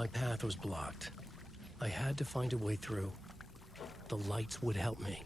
My path was blocked. I had to find a way through. The lights would help me.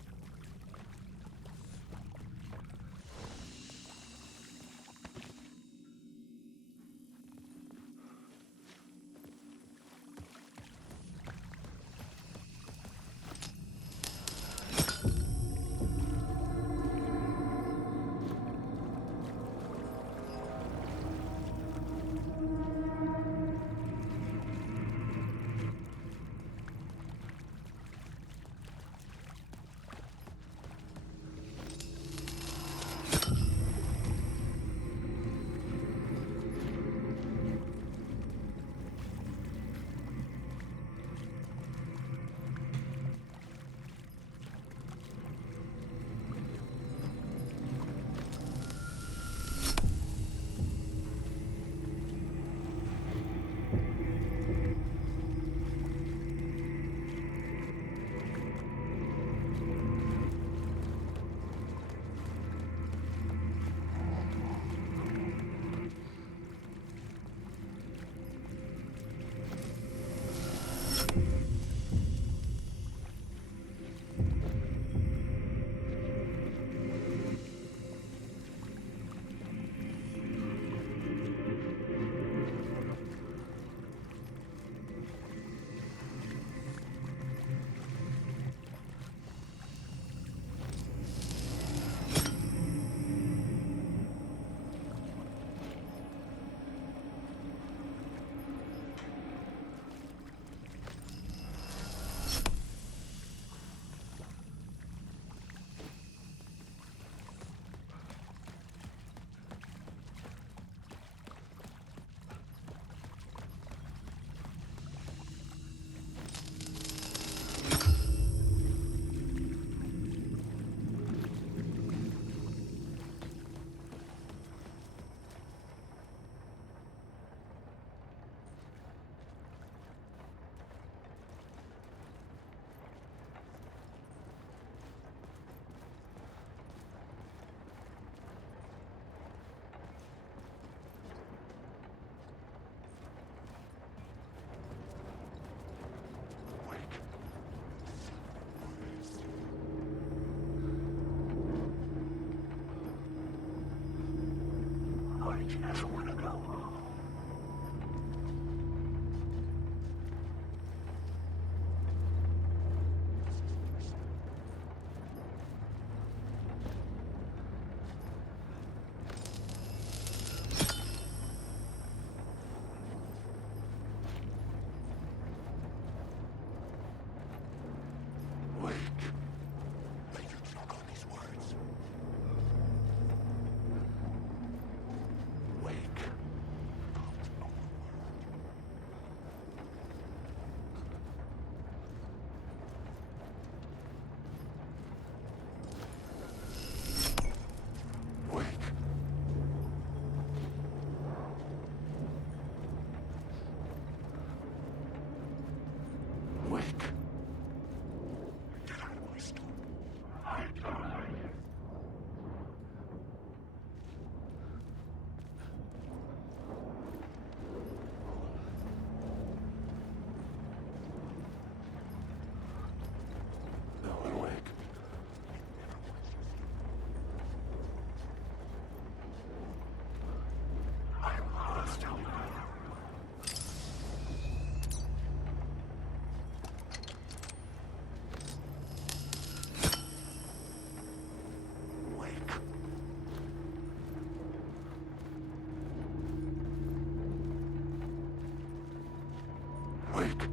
Everywhere to go. Wait. Make you choke on these words. Wake. Wake. Get out of my store. I die. Ellen, wake. I am hostile now. Wake. Wake.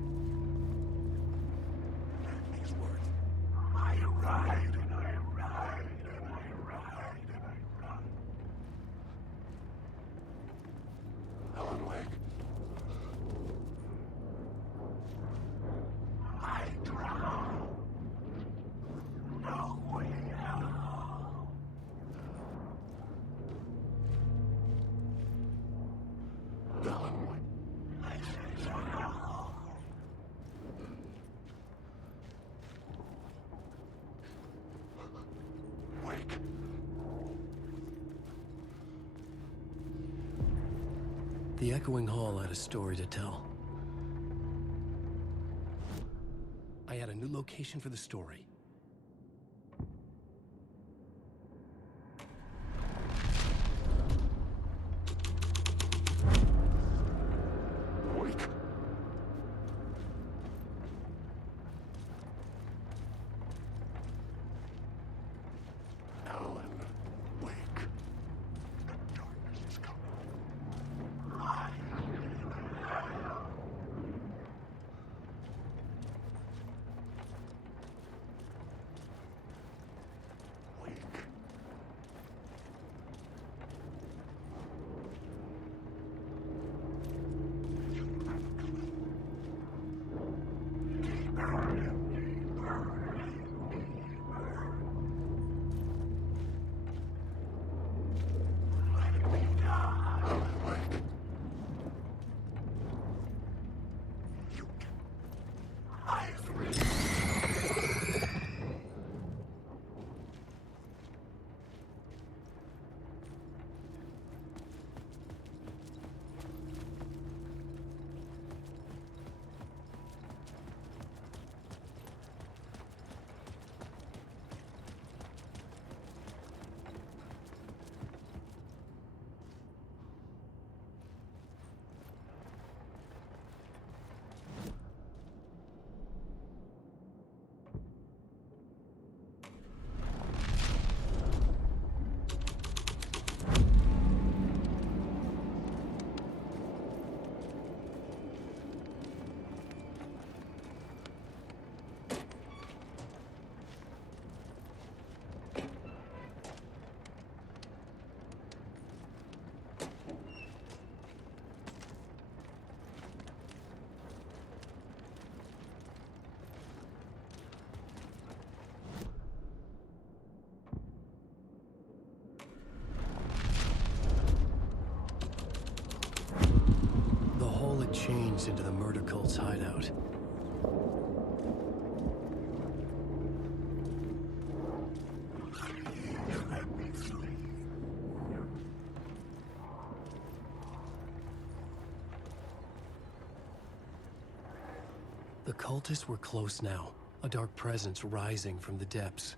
These words. I ride and I ride and I ride and I ride. Ellen, wake. I drown. No way out. Ellen, wake. I say so now. Wake. The echoing hall had a story to tell. a new location for the story. Wake. Alan, wake. The darkness is coming. Wake. The hole had changed into the murder cult's hideout. Let me flee. The cultists were close now, a dark presence rising from the depths.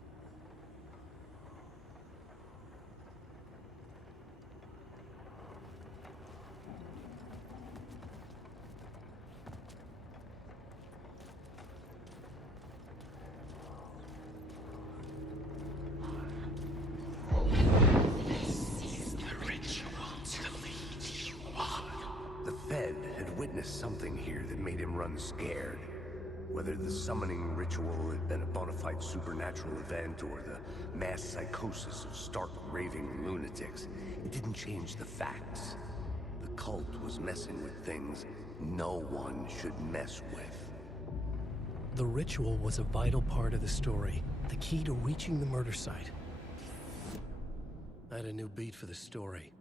The Fed had witnessed something here that made him run scared. Whether the summoning ritual had been a bona fide supernatural event or the mass psychosis of stark raving lunatics, it didn't change the facts. The cult was messing with things no one should mess with. The ritual was a vital part of the story, the key to reaching the murder site. I had a new beat for the story.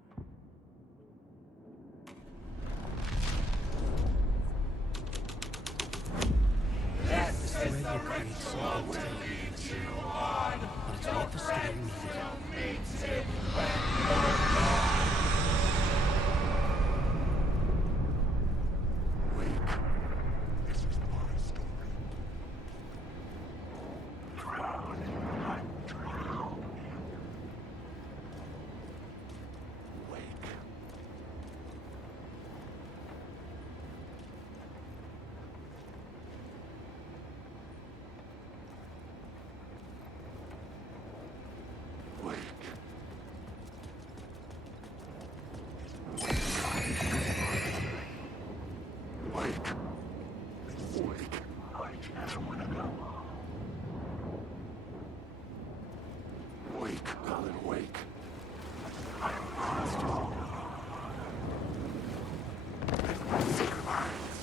This thread will create something terrible, but it's what the story needed. Wake. This is my story. Drown. I'm drowning. Wake. Wake. Wake. Wake. I just want to know. Wake, Alan, wake. I am lost. And my secret minds.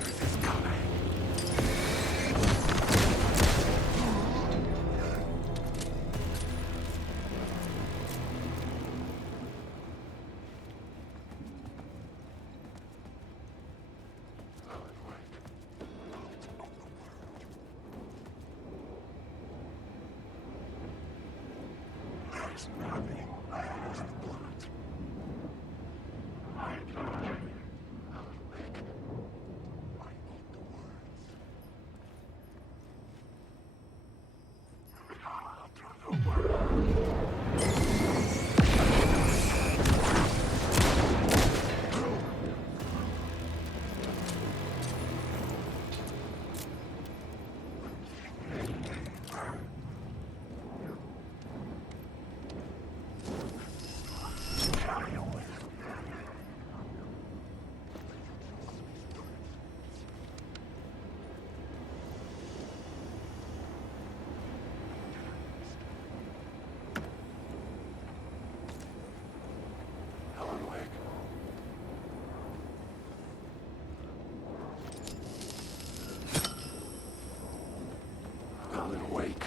This is coming. There's nothing left but I die. Alan Wake. I need the words. Travel through the world. Alan Wake. Alan Wake.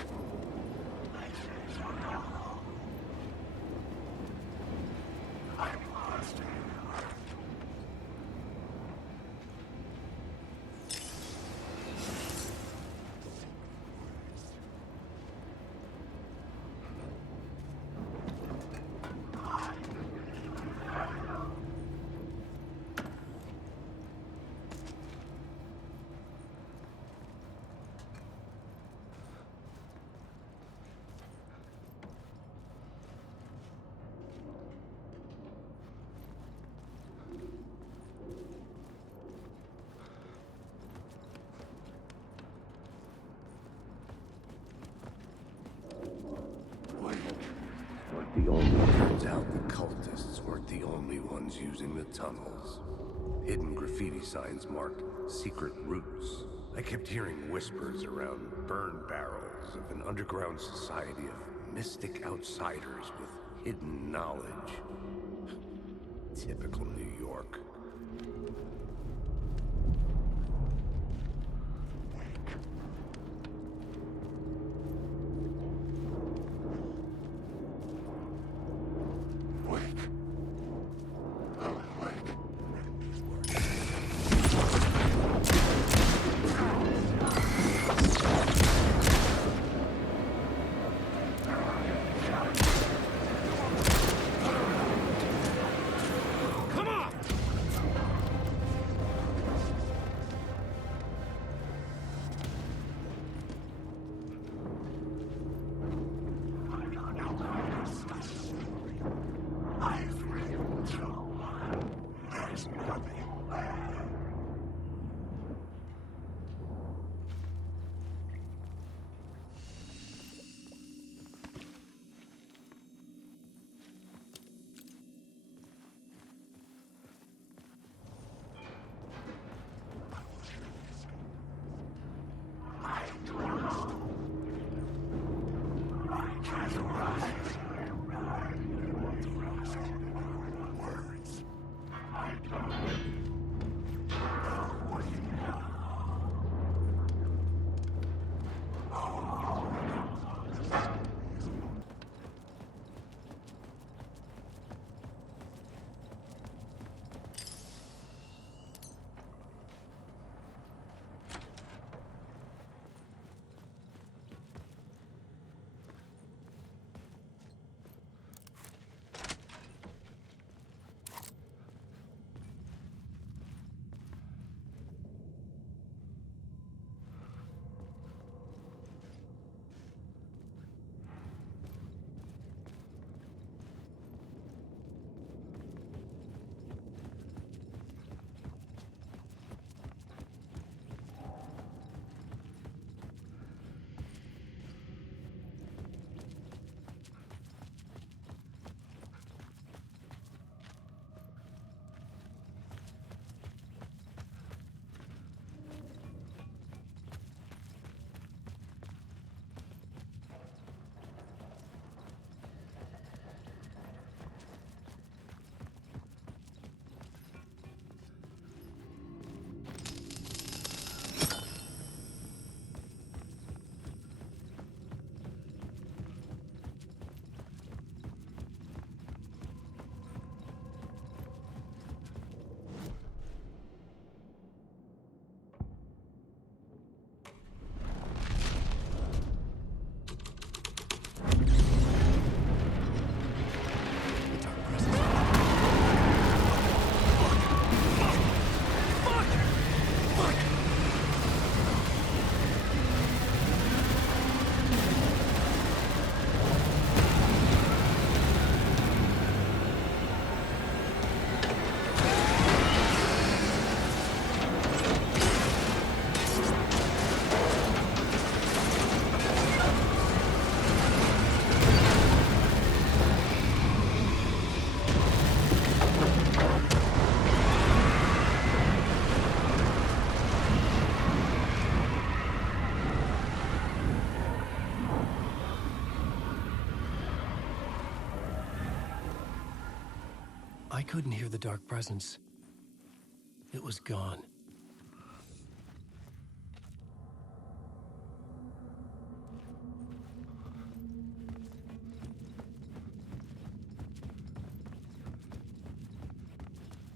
I'm lost. Wait. Turns out the cultists weren't the only ones using the tunnels. Hidden graffiti signs marked secret routes. I kept hearing whispers around burn barrels of an underground society of mystic outsiders with hidden knowledge. Typical New York. Wake. Alan Wake. Come on! I've ridden through. There's nothing left. I trust. I can't rise. Words. I don't know what you know. I couldn't hear the dark presence. It was gone.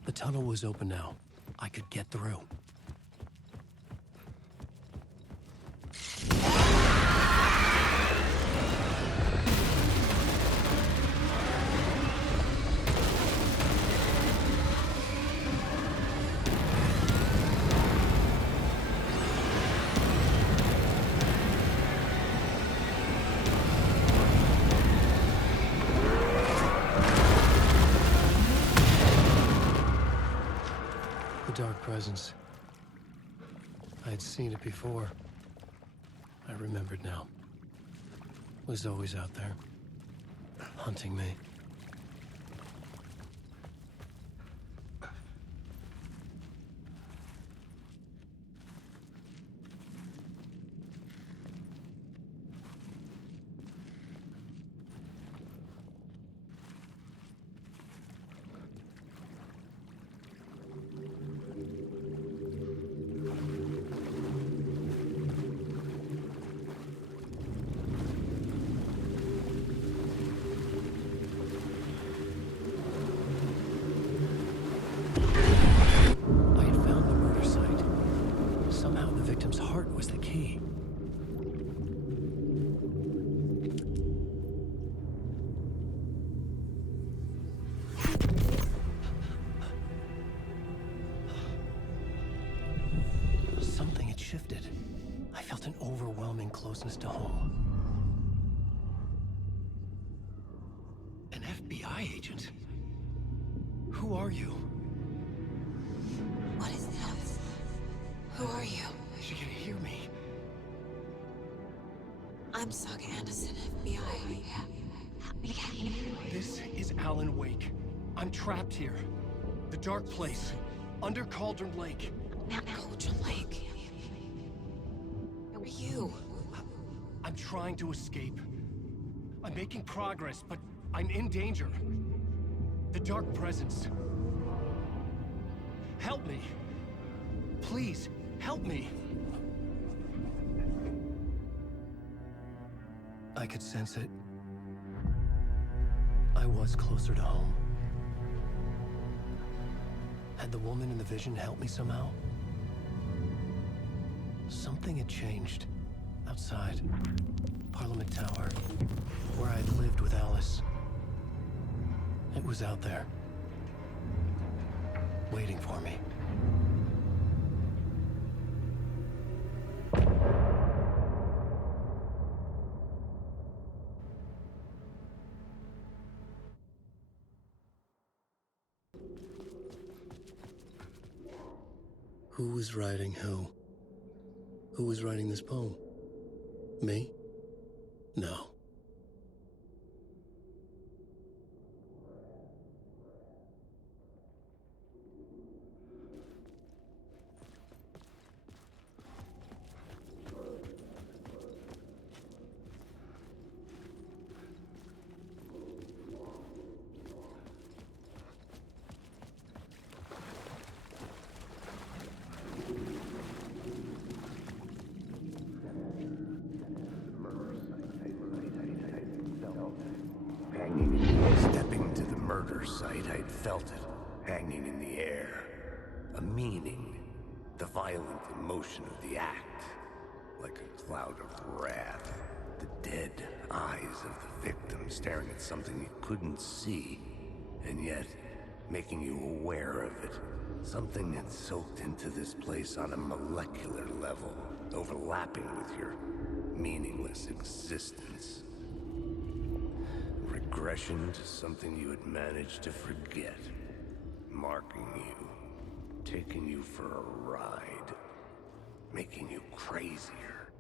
The tunnel was open now. I could get through. The dark presence. I had seen it before. I remembered now. It was always out there, hunting me. I had found the murder site. Somehow the victim's heart was the key. Something had shifted. I felt an overwhelming closeness to home. An FBI agent? Who are you? What is this? Who are you? She can hear me. I'm Saga Anderson, FBI. This is Alan Wake. I'm trapped here. The dark place. Under Cauldron Lake. Cauldron Lake. Who are you? I'm trying to escape. I'm making progress, but I'm in danger. The dark presence. Help me. Please, help me. I could sense it. I was closer to home. Had the woman in the vision helped me somehow? Something had changed. Outside. Parliament Tower. Where I'd lived with Alice. It was out there. Waiting for me. Who was writing who? Who was writing this poem? Me? No. Stepping to the murder site, I'd felt it, hanging in the air. A meaning, the violent emotion of the act. Like a cloud of wrath, the dead eyes of the victim staring at something you couldn't see, and yet making you aware of it. Something had soaked into this place on a molecular level, overlapping with your meaningless existence. Regression to something you had managed to forget. Marking you. Taking you for a ride. Making you crazier.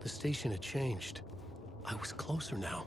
The station had changed. I was closer now.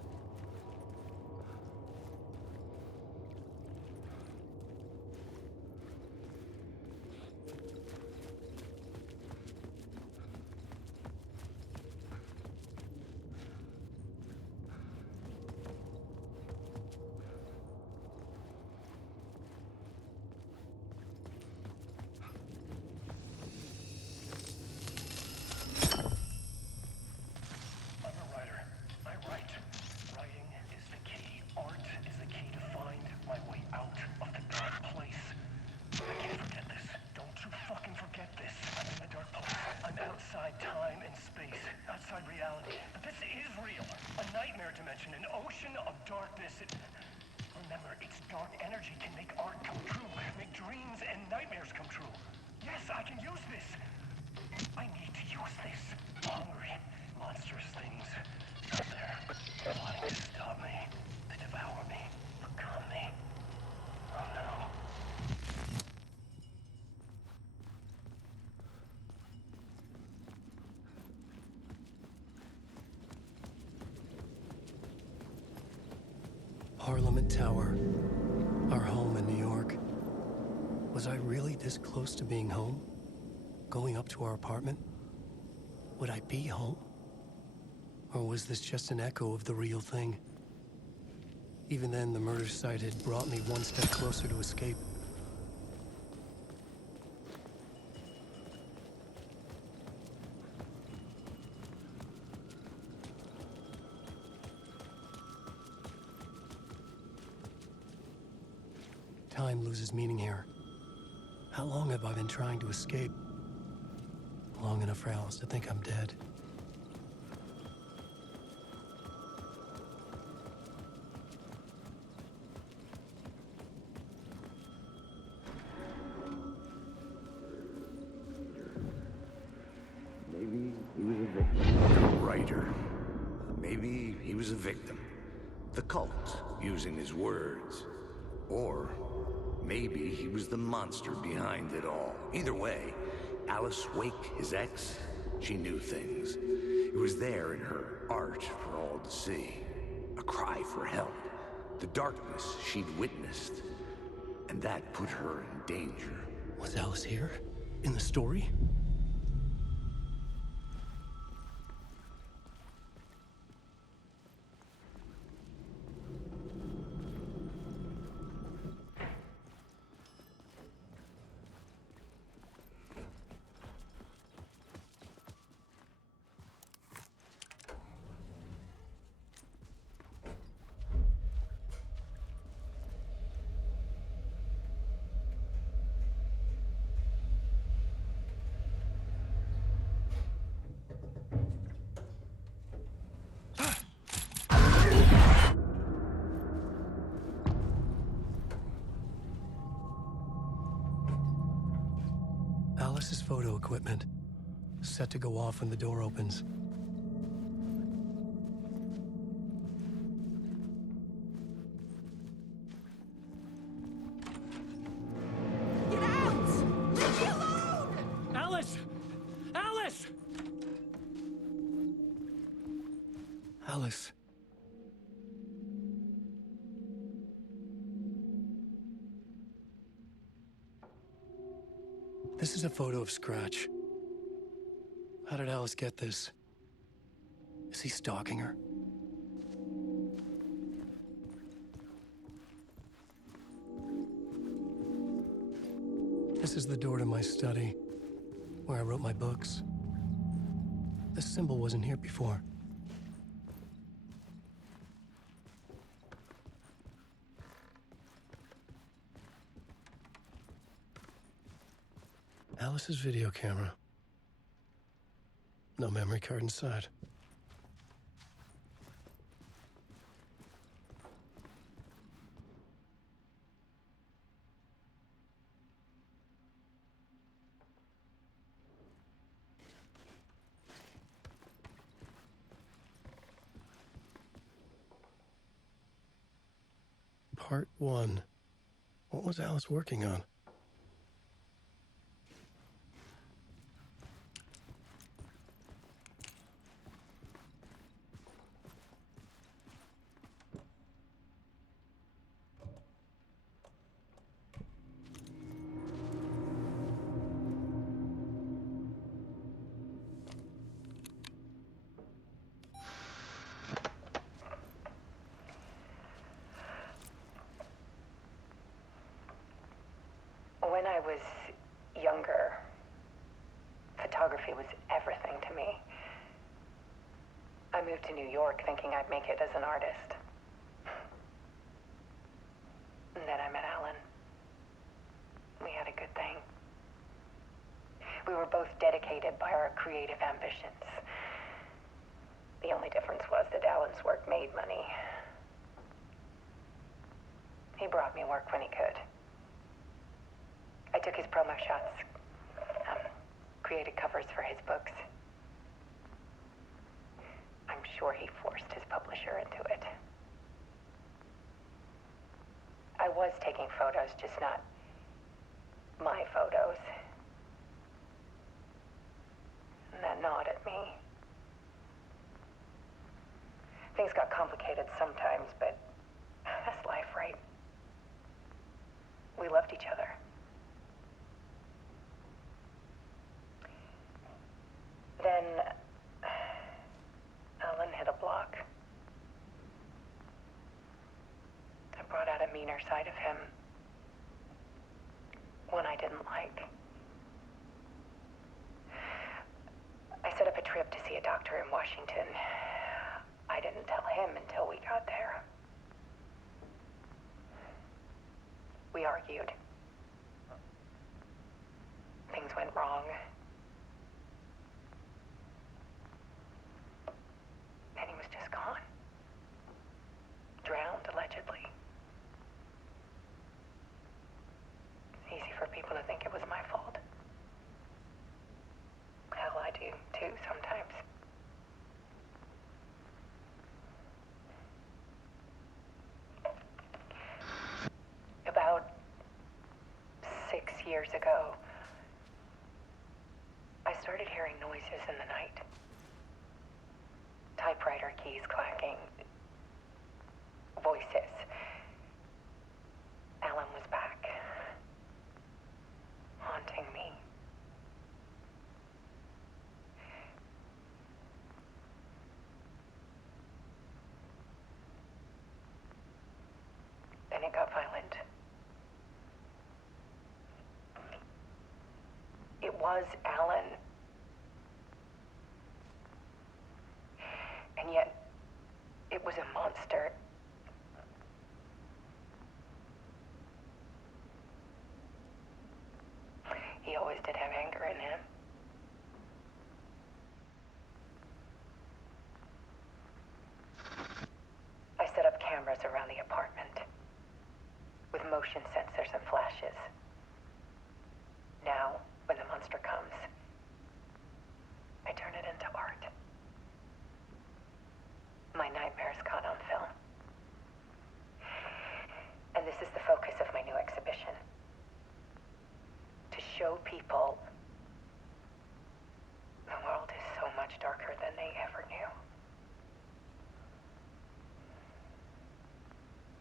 ocean of darkness. Remember, its dark energy can make art come true, make dreams and nightmares come true. Yes, I can use this. I need to use this. Hungry, monstrous things out there, wanting to stop me, to devour me, become me. Oh no. Parliament Tower. Our home in New York. Was I really this close to being home? Going up to our apartment? Would I be home? Or was this just an echo of the real thing? Even then, the murder site had brought me one step closer to escape. Time loses meaning here. How long have I been trying to escape? Long enough for Alice to think I'm dead. Maybe he was a victim. The writer. Maybe he was a victim. The cult, using his words. Or maybe he was the monster behind it all. Either way, Alice Wake, his ex, she knew things. It was there in her art for all to see. A cry for help. The darkness she'd witnessed. And that put her in danger. Was Alice here? In the story? Alice's photo equipment, set to go off when the door opens. Get out! Leave me alone! Alice! Alice! Alice. This is a photo of Scratch. How did Alice get this? Is he stalking her? This is the door to my study, where I wrote my books. This symbol wasn't here before. Alice's video camera. No memory card inside. Part 1. What was Alice working on? When I was younger, photography was everything to me. I moved to New York thinking I'd make it as an artist. And then I met Alan. We had a good thing. We were both dedicated by our creative ambitions. The only difference was that Alan's work made money, He brought me work when he could. I took his promo shots, created covers for his books. I'm sure he forced his publisher into it. I was taking photos, just not my photos. And that gnawed at me. Things got complicated sometimes, but that's life, right? We loved each other. Then Alan hit a block. I brought out a meaner side of him. One I didn't like. I set up a trip to see a doctor in Washington. I didn't tell him until we got there. We argued. Things went wrong. And he was just gone. Drowned, allegedly. It's easy for people to think it was my fault. Hell, I do, too, sometimes. About 6 years ago, I started hearing noises in the night. Typewriter keys clacking. Voices. Alan was back. Haunting me. Then it got violent. It was Alan. And yet, it was a monster. He always did have anger in him. I set up cameras around the apartment with motion sensors and flashes. Now, when the monster comes, I turn it into art. My nightmares caught on film. And this is the focus of my new exhibition. To show people the world is so much darker than they ever knew.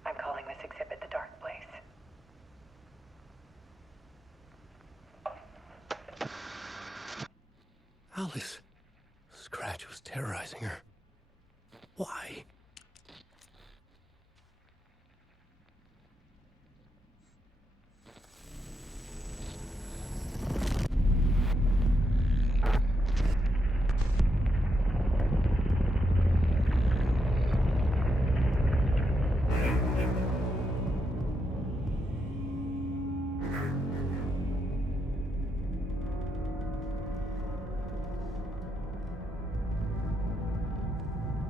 I'm calling this exhibit The Dark Place. Alice. Scratch was terrorizing her. Why?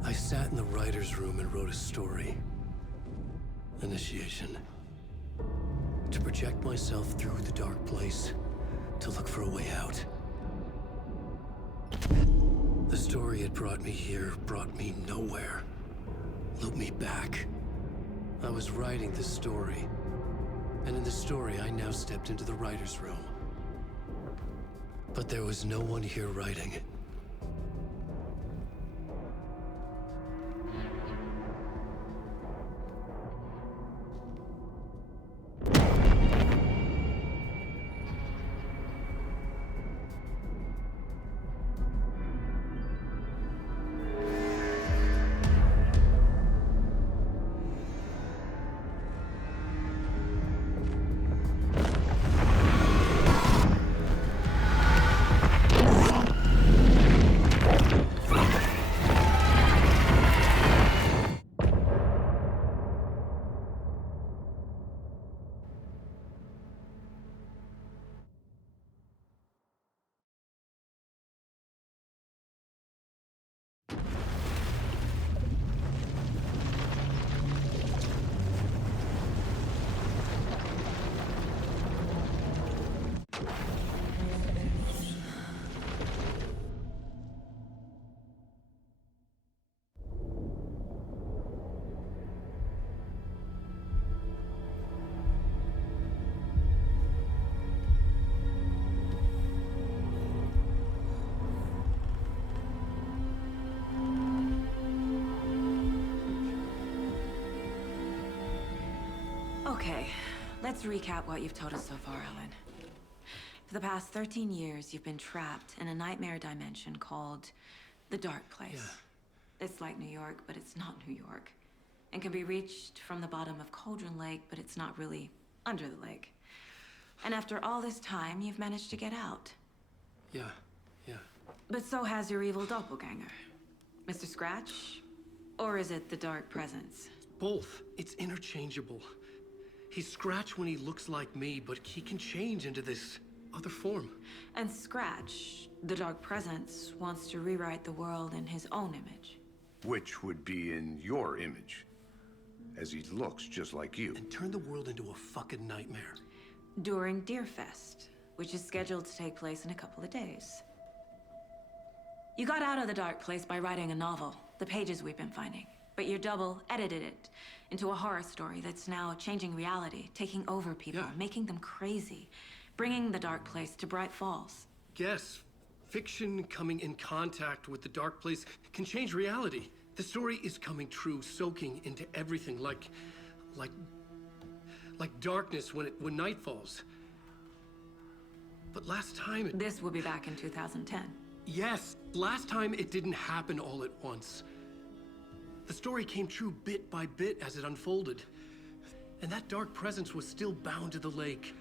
I sat in the writer's room and wrote a story. Initiation. To project myself through the dark place, to look for a way out. The story had brought me here, brought me nowhere. Looped me back. I was writing the story. And in the story, I now stepped into the writer's room. But there was no one here writing it. Okay, let's recap what you've told us so far, Alan. For the past 13 years, you've been trapped in a nightmare dimension called the Dark Place. Yeah. It's like New York, but it's not New York. And can be reached from the bottom of Cauldron Lake, but it's not really under the lake. And after all this time, you've managed to get out. Yeah. But so has your evil doppelganger. Mr. Scratch? Or is it the Dark Presence? Both. It's interchangeable. He's Scratch when he looks like me, but he can change into this other form. And Scratch, the Dark Presence, wants to rewrite the world in his own image. Which would be in your image, as he looks just like you. And turn the world into a fucking nightmare. During Deerfest, which is scheduled to take place in a couple of days. You got out of the Dark Place by writing a novel, the pages we've been finding. But your double edited it into a horror story that's now changing reality, taking over people, Yeah. making them crazy, bringing the Dark Place to Bright Falls. Yes, fiction coming in contact with the Dark Place can change reality. The story is coming true, soaking into everything like darkness when night falls. But last time it... This will be back in 2010. Yes, last time it didn't happen all at once. The story came true bit by bit as it unfolded. And that dark presence was still bound to the lake.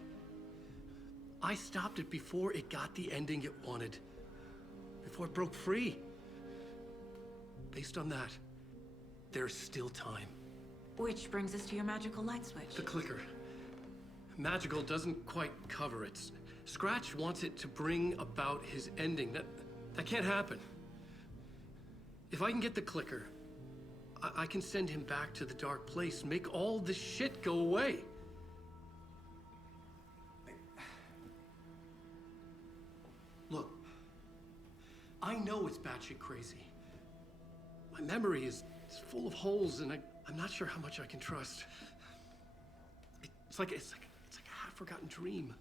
I stopped it before it got the ending it wanted. Before it broke free. Based on that, there's still time. Which brings us to your magical light switch. The clicker. Magical doesn't quite cover it. Scratch wants it to bring about his ending. That can't happen. If I can get the clicker, I can send him back to the Dark Place, make all this shit go away. Look, I know it's batshit crazy. My memory is full of holes, and I'm not sure how much I can trust. It's like a half-forgotten dream.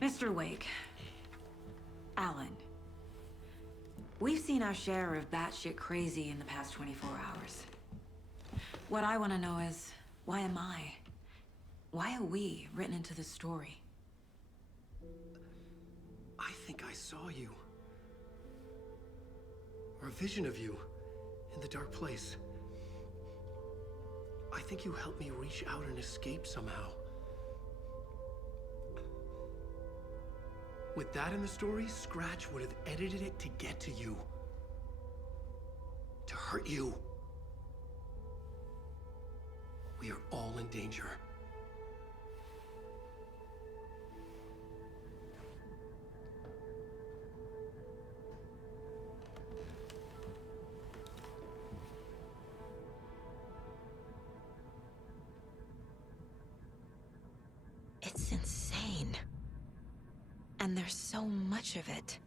Mr. Wake. Alan. We've seen our share of batshit crazy in the past 24 hours. What I want to know is, why am I? Why are we written into the story? I think I saw you. Or a vision of you in the Dark Place. I think you helped me reach out and escape somehow. With that in the story, Scratch would have edited it to get to you. To hurt you. We are all in danger. It's insane. And there's so much of it.